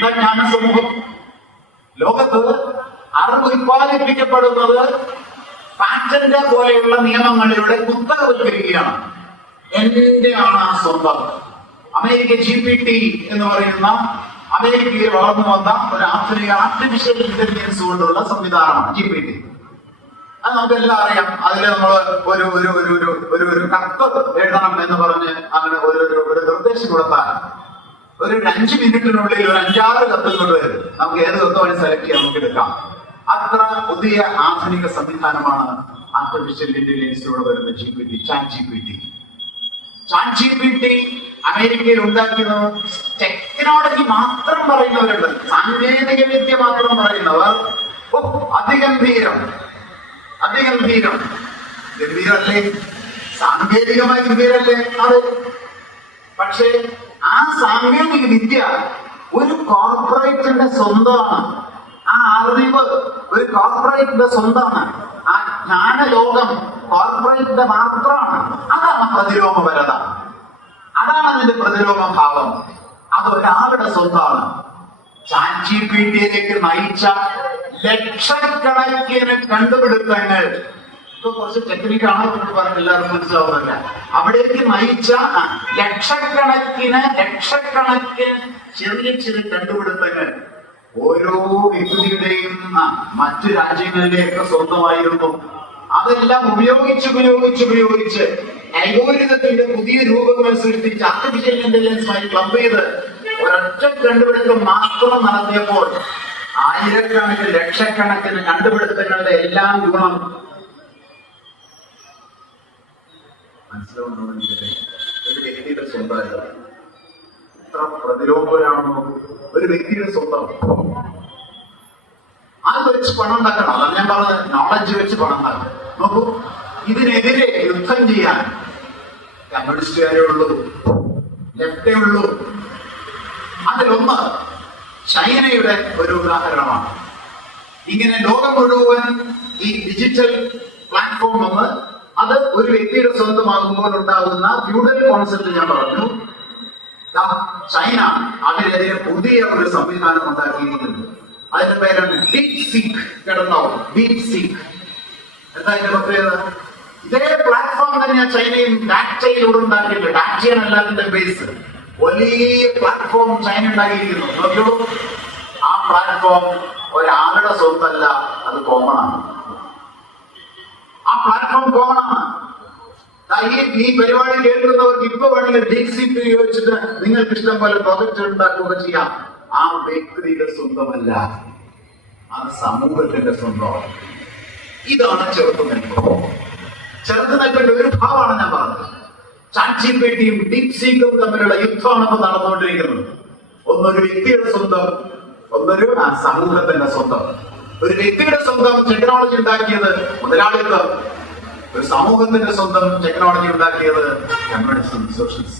എന്താ ജ്ഞാന സമൂഹം? ലോകത്ത് അറിവ് ഉത്പാദിപ്പിക്കപ്പെടുന്നത് പാറ്റന്റ് പോലെയുള്ള നിയമങ്ങളിലൂടെ കുത്തകവൽക്കരിക്കുകയാണ്. എന്റെ ആണ് ആ സ്വന്തം. അമേരിക്ക GPT എന്ന് പറയുന്ന അമേരിക്കയിൽ വളർന്നു വന്ന ഒരു ആധുനിക ആർട്ടിഫിഷ്യൽ ഇന്റലിജൻസ് കൊണ്ടുള്ള സംവിധാനമാണ് GPT. അത് നമുക്കെല്ലാം അറിയാം. അതിൽ നമ്മൾ ഒരു ഒരു ഒരു ഒരു ഒരു കത്ത് എഴുതണം എന്ന് പറഞ്ഞ് അങ്ങനെ ഒരു നിർദ്ദേശം കൊടുത്താൽ ഒരു 5 മിനിറ്റിനുള്ളിൽ ഒരു 5-6 കത്തുകൾ വരും. നമുക്ക് ഏത് കത്ത് വേണ്ടി സെലക്ട് ചെയ്യാൻ നമുക്ക് എടുക്കാം. അത്ര പുതിയ ആധുനിക സംവിധാനമാണ് ആർട്ടിഫിഷ്യൽ ഇന്റലിജൻസിലൂടെ വരുന്ന GPT, ചാറ്റ് GPT അമേരിക്കയിൽ ഉണ്ടാക്കിയത് ടെക്നോളജി മാത്രം പറയുന്നവരുണ്ട്, സാങ്കേതിക വിദ്യ മാത്രം പറയുന്നവർ അതിഗംഭീരം. ഗംഭീരല്ലേ? സാങ്കേതികമായി ഗംഭീരല്ലേ? അത് പക്ഷേ ആ സാങ്കേതിക വിദ്യ ഒരു കോർപ്പറേറ്റിന്റെ സ്വന്തമാണ്. ആ അറിവ് ഒരു കോർപ്പറേറ്റിന്റെ സ്വന്തമാണ്. ആ ജ്ഞാനലോകം കോർപ്പറേറ്റിന്റെ മാത്രമാണ്. അതാണ് പ്രതിലോമപരത, അതാണ് അതിന്റെ പ്രതിലോമ ഭാവം. അത് ഒരാളുടെ സ്വന്തമാണ്. ചാറ്റ് GPTയിലേക്ക് നയിച്ച ലക്ഷക്കണക്കിന് കണ്ടുപിടുത്തങ്ങൾ, ഇപ്പൊ കുറച്ച് ടെക്നിക്കാണ് എന്ന് പറഞ്ഞ് എല്ലാവർക്കും മനസ്സിലാവുന്നില്ല. അവിടേക്ക് നയിച്ച ലക്ഷക്കണക്കിന് ചെറിയ ചെറിയ കണ്ടുപിടുത്തങ്ങൾ ഓരോ വ്യക്തിയുടെയും മറ്റു രാജ്യങ്ങളിലേക്ക് സ്വന്തമായിരുന്നു. അതെല്ലാം ഉപയോഗിച്ച് അൽഗോരിതത്തിന്റെ പുതിയ രൂപങ്ങൾ സൃഷ്ടിച്ച് ആർട്ടിഫിഷ്യൽ ഇന്റലിജൻസുമായി ക്ലബ് ചെയ്ത് ഒരൊറ്റ കണ്ടുപിടുത്തം മാത്രം നടത്തിയപ്പോൾ ആയിരക്കണക്കിന് ലക്ഷക്കണക്കിന് കണ്ടുപിടുത്തങ്ങളുടെ എല്ലാം ഗുണം മനസ്സിലാവുന്നു. ഒരു വ്യക്തിയുടെ സ്വന്തമായത് എത്ര പ്രതിരോധമാണെന്നോ ഒരു വ്യക്തിയുടെ സ്വന്തം. അത് വെച്ച് പണം ഉണ്ടാക്കണം. അതാണ് ഞാൻ പറഞ്ഞത്, നോളജ് വെച്ച് പണം ഉണ്ടാക്കണം. നോക്കൂ, ഇതിനെതിരെ യുദ്ധം ചെയ്യാൻ കമ്മ്യൂണിസ്റ്റുകാരേ ഉള്ളൂ, ലെഫ്റ്റേ ഉള്ളൂ. അതിലൊന്ന് ചൈനയുടെ ഒരു ഉദാഹരണമാണ്. ഇങ്ങനെ ലോകം മുഴുവൻ ഈ ഡിജിറ്റൽ പ്ലാറ്റ്ഫോം വന്ന് അത് ഒരു വ്യക്തിയുടെ സ്വന്തമാകുമ്പോൾ ഉണ്ടാകുന്ന ഫ്യൂഡൽ കോൺസെപ്റ്റ് ഞാൻ പറഞ്ഞു. ചൈന അതിനെതിരെ പുതിയ ഒരു സംവിധാനം ഉണ്ടാക്കിയിരിക്കുന്നു. അതിന്റെ പേരാണ് DeepSeek. കേട്ടോ, DeepSeek. എന്താ അതിന്റെ പ്രത്യേകത? ഇതേ പ്ലാറ്റ്ഫോം തന്നെയാണ് ചൈനയും ഡാറ്റയിലൂടെ ഉണ്ടാക്കിയിട്ടുണ്ട്. ഡാറ്റയാണ് എല്ലാത്തിന്റെ ബേസ്. വലിയ പ്ലാറ്റ്ഫോം ചൈന ഉണ്ടാക്കിയിരിക്കുന്നു. നോക്കൂ, ആ പ്ലാറ്റ്ഫോം ഒരാളുടെ സ്വന്തമല്ല, അത് കോമൺ ആണ്. ആ പ്ലാറ്റ്ഫോം കോമൺ ആണ്. ഈ പരിപാടി കേൾക്കുന്നവർക്ക് ഇപ്പൊ വേണമെങ്കിൽ DeepSeek ഉപയോഗിച്ചിട്ട് നിങ്ങൾക്ക് ഇഷ്ടം പോലെ പ്രോജക്റ്റ് ഉണ്ടാക്കുക ചെയ്യാം. ആ വ്യക്തിയുടെ സ്വന്തമല്ല, അത് സമൂഹത്തിന്റെ സ്വന്തമാണ്. ഇതാണ് ചെറുത്തുനിൽപ്പിന്റെ ഒരു ഭാവമാണ് ഞാൻ പറഞ്ഞത്. ചാറ്റ് GPTയും DeepSeekഉം തമ്മിലുള്ള യുദ്ധമാണ് ഇപ്പൊ നടന്നുകൊണ്ടിരിക്കുന്നത്. ഒന്നൊരു വ്യക്തിയുടെ സ്വന്തം, ഒന്നൊരു സമൂഹത്തിന്റെ സ്വന്തം. ഒരു വ്യക്തിയുടെ സ്വന്തം ടെക്നോളജി ഉണ്ടാക്കിയത് മുതലാളിത്തം, ഒരു സമൂഹത്തിന്റെ സ്വന്തം ടെക്നോളജി ഉണ്ടാക്കിയത് കമ്മ്യൂണിസം, സോഷ്യലിസം.